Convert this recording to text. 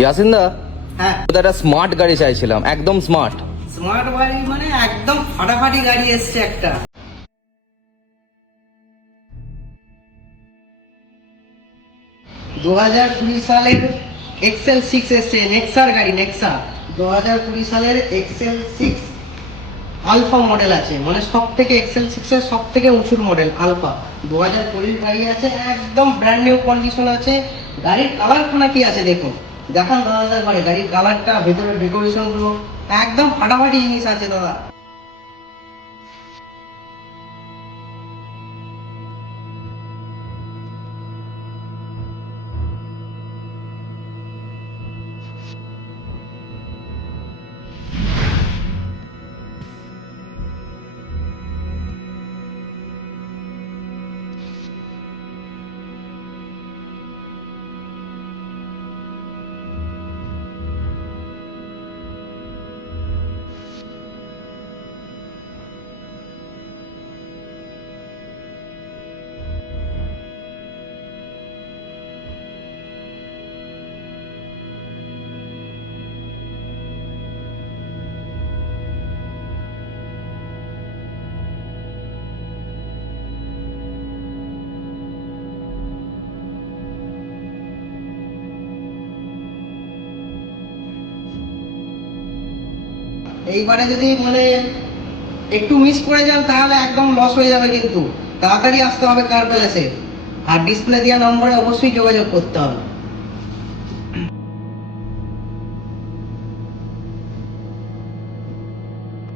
ইয়াসিন দা, হ্যাঁ, একটা স্মার্ট গাড়ি চাইছিলাম, একদম স্মার্ট। স্মার্ট গাড়ি মানে একদম ফাটাফাটি গাড়ি এসছে একটা। দু 2020 সালের XL6 এসছে, নেক্সার গাড়ি, নেক্সা 2020 সালের XL6 আলফা মডেল আছে, মানে সব থেকে XL6 এর সব থেকে উঁচুর মডেল আলফা। 2020 গাড়ি আছে, একদম ব্র্যান্ড নিউ কন্ডিশন আছে। গাড়ির কালারখানা কি আছে দেখুন, দেখান দাদা গাড়ির কালারটা, ভেতরে ডেকোরেশন গুলো একদম ফাটাফাটি জিনিস আছে দাদা। এইবারে যদি মানে একটু মিস করে যান তাহলে একদম লস হয়ে যাবে, কিন্তু তাড়াতাড়ি আসতে হবে কার প্যালেসে, আর ডিসপ্লে দেওয়া নম্বরে অবশ্যই যোগাযোগ করতে হবে।